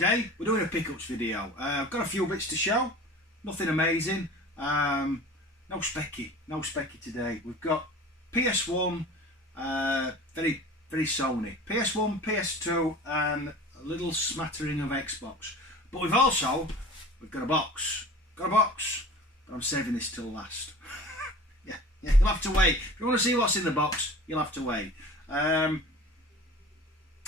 Today we're doing a pickups video. I've got a few bits to show, nothing amazing, no specky today. We've got PS1, very Sony, PS1, PS2 and a little smattering of Xbox. But we've got a box, but I'm saving this till last. yeah, you'll have to wait. If you want to see what's in the box, you'll have to wait. Yeah,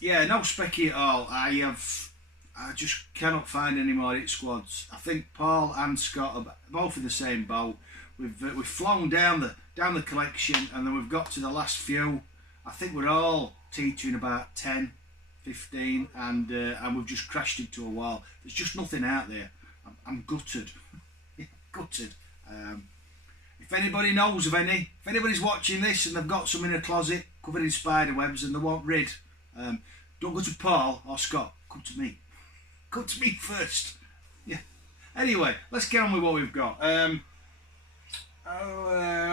no specky at all. I just cannot find any more hit squads. I think Paul and Scott are both in the same boat. We've flown down the collection, and then we've got to the last few. I think we're all teetering about 10, 15, and we've just crashed into a wall. There's just nothing out there. I'm gutted, gutted. If anybody knows of any, if anybody's watching this and they've got some in a closet covered in spider webs and they want rid, don't go to Paul or Scott. Come to me. Come to me first. Yeah. Anyway, let's get on with what we've got.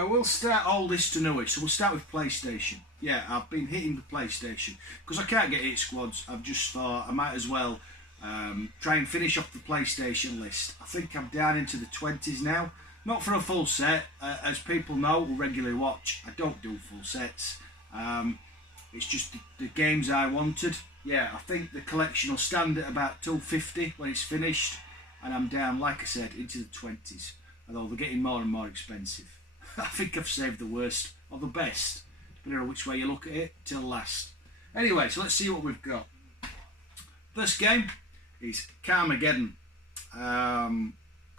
We'll start oldest to newest. So we'll start with PlayStation. Yeah, I've been hitting the PlayStation because I can't get hit squads. I've just thought I might as well try and finish off the PlayStation list. I think I'm down into the 20s now. Not for a full set. As people know who regularly watch, I don't do full sets. It's just the games I wanted. Yeah, I think the collection will stand at about 250 when it's finished, and I'm down, like I said, into the 20s. Although they're getting more and more expensive. I think I've saved the worst or the best, depending on which way you look at it, till last. Anyway, so let's see what we've got. First game is Carmageddon. I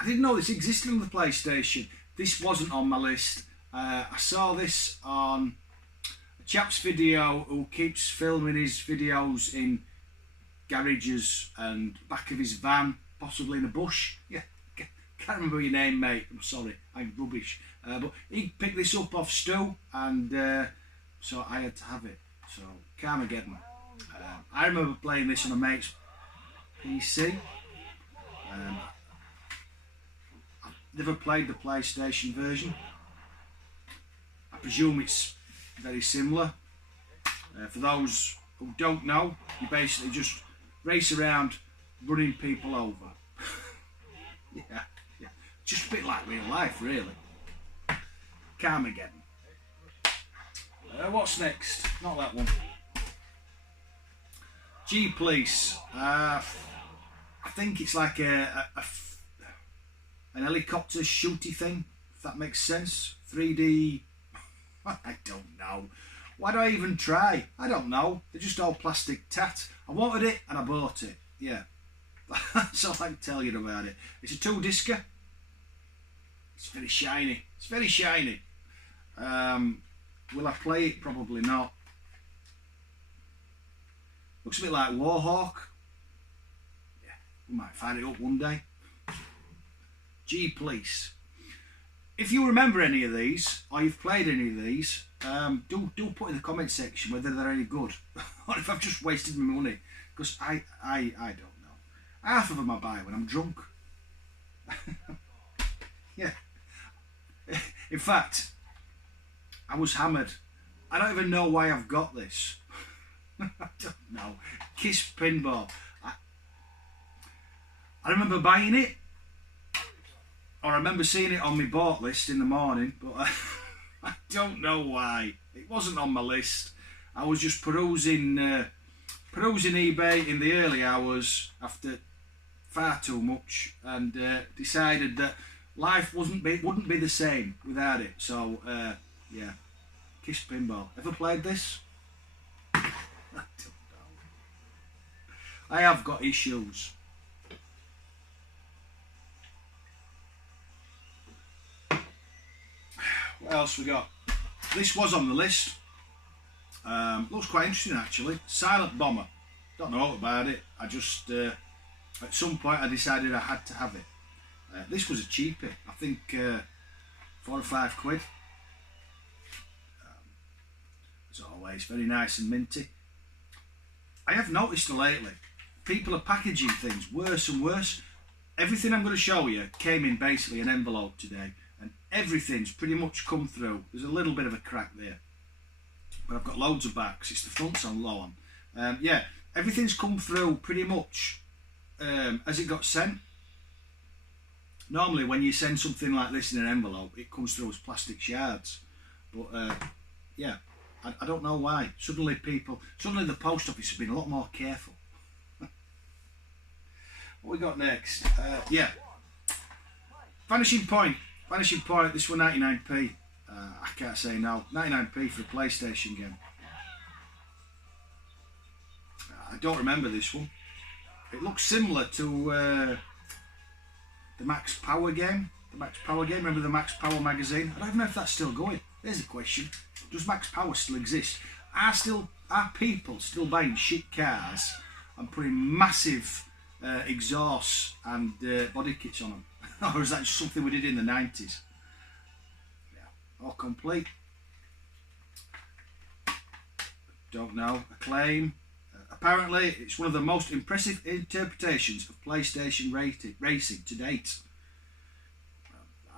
didn't know this existed on the PlayStation. This wasn't on my list. I saw this on a chap's video who keeps filming his videos in garages and back of his van, possibly in a bush. Yeah, can't remember your name, mate. I'm sorry, I'm rubbish. But he picked this up off Stu, and so I had to have it. So Carmageddon. I remember playing this on a mate's PC. I've never played the PlayStation version. I presume it's very similar. For those who don't know, you basically just race around running people over. yeah, just a bit like real life, really. Carmageddon. What's next? Not that one. G-Police. I think it's like an helicopter shooty thing, if that makes sense. 3D. I don't know. Why do I even try? I don't know. They're just all plastic tat. I wanted it and I bought it. Yeah. That's all I can tell you about it. It's a 2-discer. It's very shiny. It's very shiny. Will I play it? Probably not. Looks a bit like Warhawk. Yeah, we might find it up one day. G-Police. If you remember any of these, or you've played any of these, do put in the comment section whether they're any good, or if I've just wasted my money. Because I don't know. Half of them I buy when I'm drunk. Yeah. In fact, I was hammered. I don't even know why I've got this. I don't know. Kiss Pinball. I remember buying it, or I remember seeing it on my bought list in the morning, but I don't know why. It wasn't on my list. I was just perusing eBay in the early hours after far too much, and decided that life wouldn't be the same without it. So yeah, Kiss Pinball. Ever played this? I don't know. I have got issues. What else we got? This was on the list. Looks quite interesting actually. Silent Bomber. Don't know about it. I just at some point I decided I had to have it. This was a cheapie. I think 4 or 5 quid. As always, very nice and minty. I have noticed lately, people are packaging things worse and worse. Everything I'm going to show you came in basically an envelope today, and everything's pretty much come through. There's a little bit of a crack there, but I've got loads of backs. It's the fronts I'm low on. Yeah, everything's come through pretty much as it got sent. Normally when you send something like this in an envelope, it comes through as plastic shards. But yeah, I don't know why. Suddenly the post office has been a lot more careful. What we got next? Yeah, Vanishing Point. Vanishing Point, this one 99p. I can't say no. 99p for a PlayStation game. I don't remember this one. It looks similar to the Max Power game. The Max Power game, remember the Max Power magazine? I don't even know if that's still going. There's a question. Does Max Power still exist? Are people still buying shit cars and putting massive exhausts and body kits on them? Or is that just something we did in the 90s? Yeah, all complete. Don't know. Acclaim. Apparently, it's one of the most impressive interpretations of PlayStation racing to date.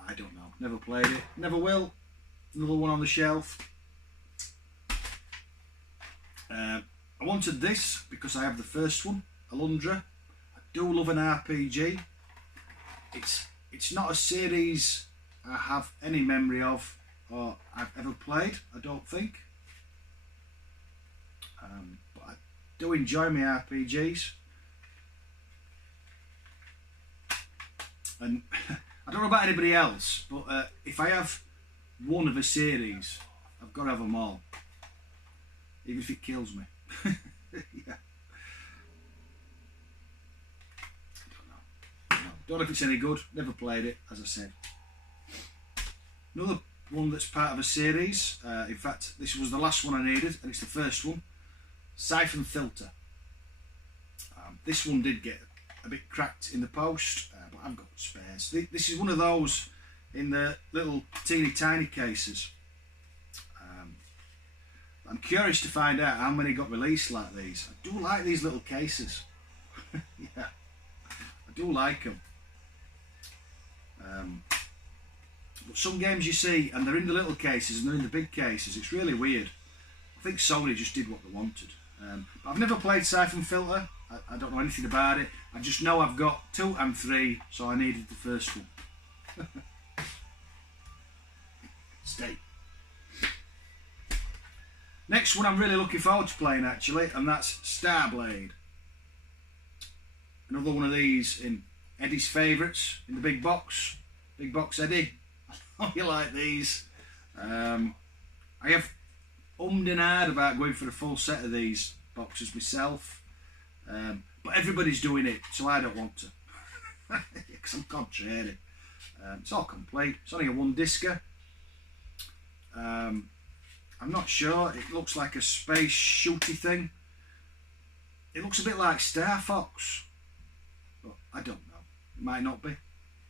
I don't know. Never played it. Never will. Another one on the shelf. I wanted this because I have the first one, Alundra. I do love an RPG. It's not a series I have any memory of or I've ever played, I don't think. But I do enjoy my RPGs. And I don't know about anybody else, but if I have one of a series, I've got to have them all. Even if it kills me. Yeah. Don't know if it's any good. Never played it, as I said. Another one that's part of a series. In fact, this was the last one I needed, and it's the first one. Siphon Filter. This one did get a bit cracked in the post, but I've got spares. This is one of those in the little teeny tiny cases. I'm curious to find out how many got released like these. I do like these little cases. Yeah, I do like them. But some games you see, and they're in the little cases and they're in the big cases, it's really weird. I think Sony just did what they wanted. But I've never played Siphon Filter. I don't know anything about it. I just know I've got 2 and 3, so I needed the first one. Stay. Next one I'm really looking forward to playing actually, and that's Starblade. Another one of these in Eddie's favourites in the big box. Big box Eddie. I know you like these. I have ummed and ahed about going for a full set of these boxes myself. But everybody's doing it, so I don't want to. Because I'm contrary. It's all complete. It's only a 1-discer. I'm not sure. It looks like a space shooty thing. It looks a bit like Star Fox, but I don't know. It might not be.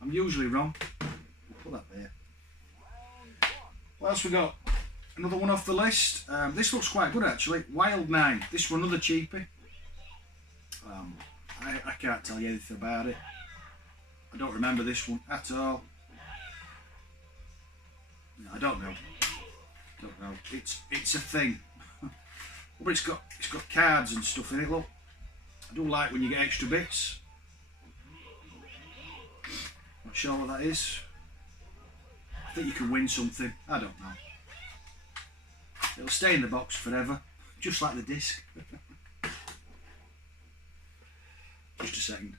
I'm usually wrong. We'll put that there. What else we got? Another one off the list. This looks quite good actually. Wild 9. This one another cheapie. I can't tell you anything about it. I don't remember this one at all. No, I don't know. Don't know. It's a thing. But it's got cards and stuff in it. Look, I do like when you get extra bits. Not sure what that is. I think you can win something. I don't know. It'll stay in the box forever, just like the disc. Just a second.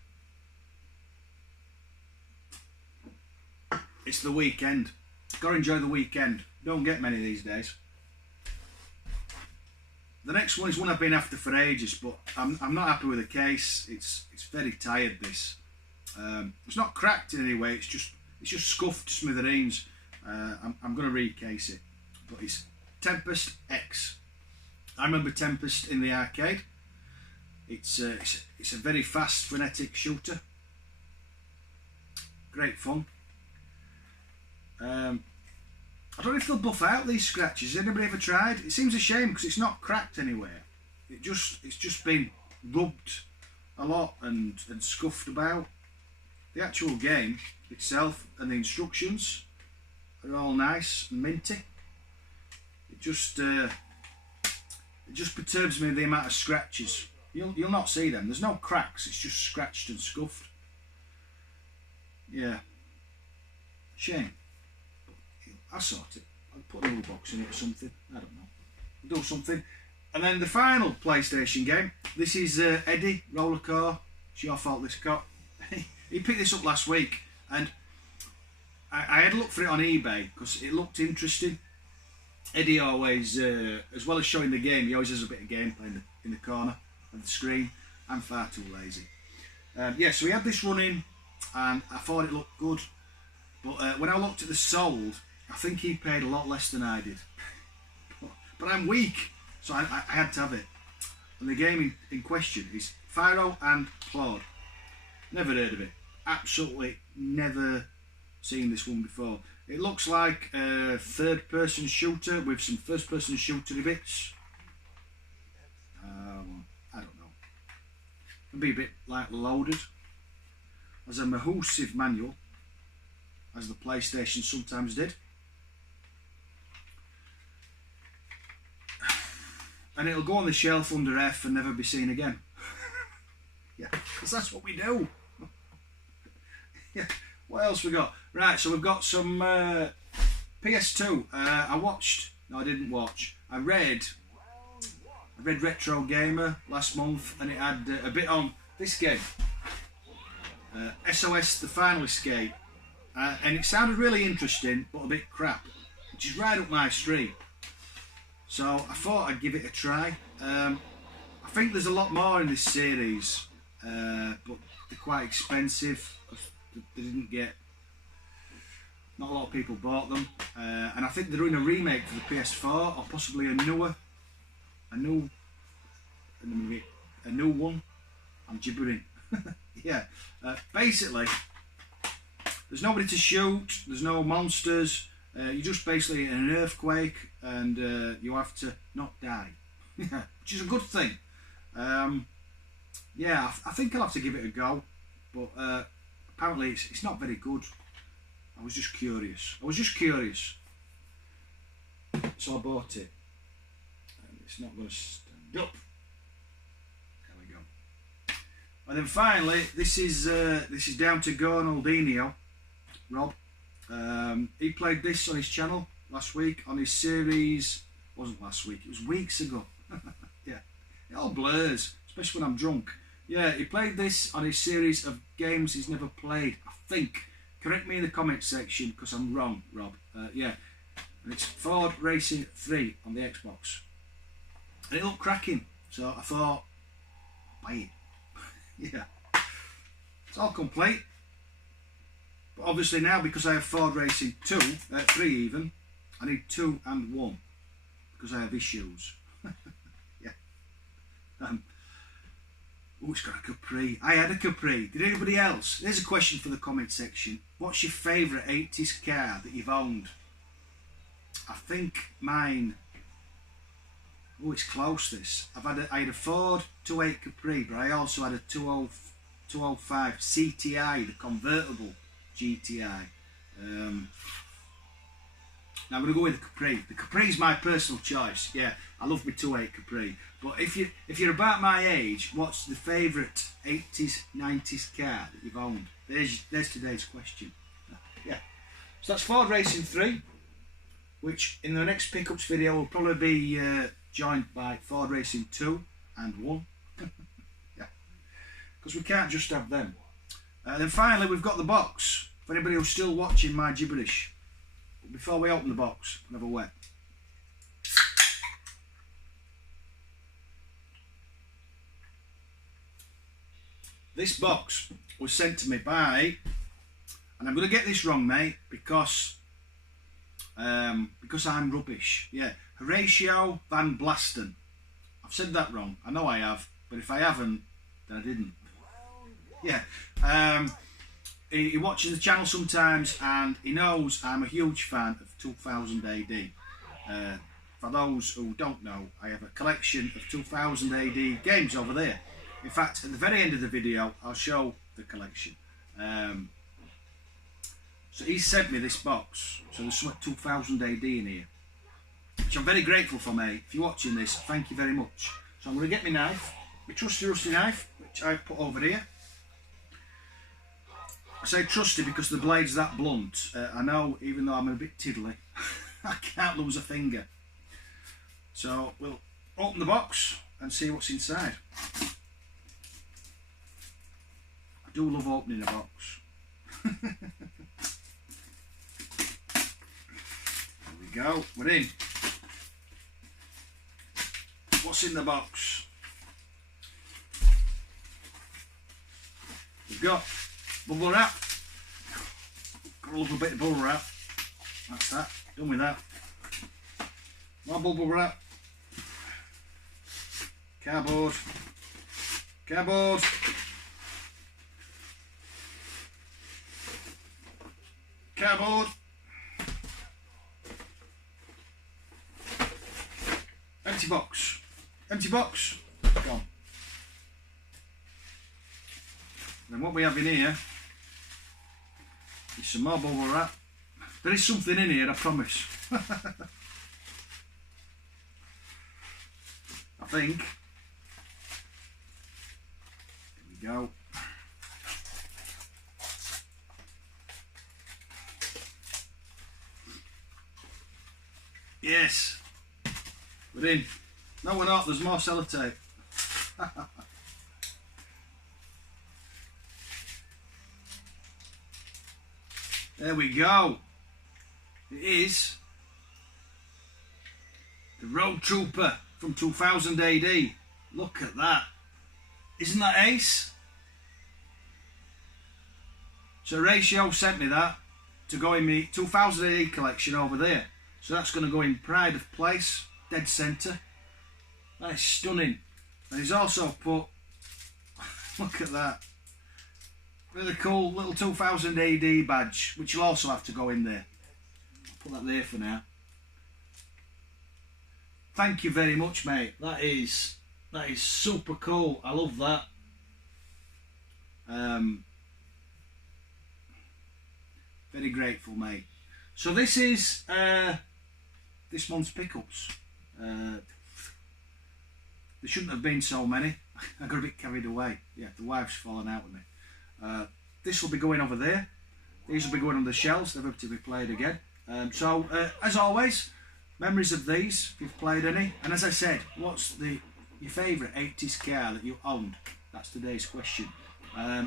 It's the weekend. Got to enjoy the weekend. Don't get many these days. The next one is one I've been after for ages, but I'm not happy with the case. It's very tired. This. It's not cracked in any way. It's just scuffed to smithereens. I'm going to recase it, but it's Tempest X. I remember Tempest in the arcade. It's a very fast, frenetic shooter. Great fun. I don't know if they'll buff out these scratches. Has anybody ever tried? It seems a shame because it's not cracked anywhere. It's just been rubbed a lot and scuffed about. The actual game itself and the instructions are all nice and minty. It just perturbs me the amount of scratches. You'll not see them. There's no cracks. It's just scratched and scuffed. Yeah. Shame. I'll sort it. I'll put a new box in it or something. I don't know. We'll do something. And then the final PlayStation game. This is Eddie Roller Car. It's your fault, this cop. He picked this up last week, and I had a look for it on eBay because it looked interesting. Eddie always, as well as showing the game, he always has a bit of gameplay in the corner of the screen. I'm far too lazy. Yeah, so we had this running, and I thought it looked good. But when I looked at the sold, I think he paid a lot less than I did. But I'm weak, so I had to have it. And the game in question is Fyro and Claude. Never heard of it. Absolutely never seen this one before. It looks like a third-person shooter with some first-person shootery bits. I don't know. It'll be a bit like loaded. As a mahoosive manual, as the PlayStation sometimes did. And it'll go on the shelf under F and never be seen again. Yeah, because that's what we do. Yeah. What else we got? Right, so we've got some PS2. I watched. No, I didn't watch. I read Retro Gamer last month, and it had a bit on this game. SOS: The Final Escape, and it sounded really interesting, but a bit crap, which is right up my street. So I thought I'd give it a try. I think there's a lot more in this series, but they're quite expensive. They didn't get. Not a lot of people bought them, and I think they're doing a remake for the PS4, or possibly a new one. I'm gibbering. Yeah. Basically, there's nobody to shoot. There's no monsters. You're just basically in an earthquake, and you have to not die, which is a good thing. Yeah, I think I'll have to give it a go, but apparently it's not very good. I was just curious. So I bought it, and it's not going to stand up. There we go. And then finally, this is down to Gonaldinho, Rob. He played this on his channel last week on his series. Wasn't last week, it was weeks ago. Yeah, it all blurs, especially when I'm drunk. Yeah, he played this on his series of games he's never played, I think. Correct me in the comment section because I'm wrong, Rob. Yeah, and it's Ford Racing 3 on the Xbox, and it looked cracking, so I thought, buy it. Yeah, it's all complete. But obviously now, because I have Ford Racing 3 even, I need 2 and 1 because I have issues. Yeah. Oh, it's got a Capri. I had a Capri. Did anybody else? There's a question for the comment section. What's your favourite 80s car that you've owned? I think mine... Oh, it's close, this. I had a Ford 28 Capri, but I also had a 205 CTI, the convertible GTI. Now I'm going to go with the Capri. The Capri is my personal choice. Yeah, I love my 28 Capri. But if you're about my age, what's the favourite 80s, 90s car that you've owned? There's today's question. Yeah. So that's Ford Racing 3, which in the next pickups video will probably be joined by Ford Racing 2 and 1. Yeah. Because we can't just have them. Then finally we've got the box. For anybody who's still watching my gibberish. But before we open the box, we'll have a wet. This box was sent to me by, and I'm going to get this wrong, mate, because I'm rubbish. Yeah, Horatio Van Blasten. I've said that wrong. I know I have, but if I haven't, then I didn't. Yeah. He watches the channel sometimes, and he knows I'm a huge fan of 2000 AD. For those who don't know, I have a collection of 2000 AD games over there. In fact, at the very end of the video, I'll show the collection. So he sent me this box. So there's some 2000 AD in here, which I'm very grateful for, mate. If you're watching this, thank you very much. So I'm going to get my knife. my trusty rusty knife, which I've put over here. I say trusty because the blade's that blunt. I know, even though I'm a bit tiddly, I can't lose a finger. So we'll open the box and see what's inside. I do love opening a box. There we go, we're in. What's in the box? We've got bubble wrap. Got a little bit of bubble wrap. That's that. Done with that. More bubble wrap. Cardboard. Cardboard. Cardboard. Empty box. Empty box. Gone. Then what we have in here is some more bubble wrap. There is something in here, I promise. I think. There we go. Yes. We're in. No, we're not. There's more sellotape. There we go. It is the Road Trooper from 2000 AD. Look at that. Isn't that ace? So Horatio sent me that to go in my 2000 AD collection over there. So that's going to go in pride of place, dead centre. That is stunning. And he's also put, look at that, really cool little 2000 AD badge, which will also have to go in there. I'll put that there for now. Thank you very much, mate. That is super cool. I love that. Very grateful, mate. So this is this month's pickups. There shouldn't have been so many. I got a bit carried away. Yeah, the wife's fallen out with me. This will be going over there. These will be going on the shelves, never to be played again. So as always, memories of these, if you've played any. And as I said, what's your favourite 80s car that you owned? That's today's question.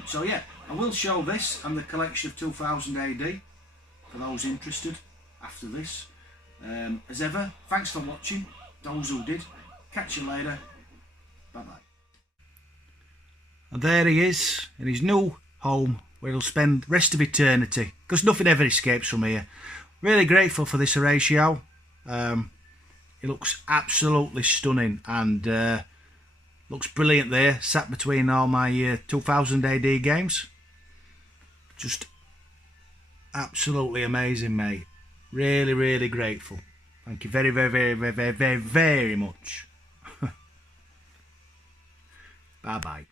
So yeah, I will show this and the collection of 2000 AD for those interested after this. As ever, thanks for watching, those who did. Catch you later. Bye bye. And there he is in his new home where he'll spend the rest of eternity, because nothing ever escapes from here. Really grateful for this Horatio. He looks absolutely stunning and looks brilliant there, sat between all my 2000 AD games. Just absolutely amazing, mate. Really, really grateful. Thank you very, very, very, very, very, very, very much. Bye bye.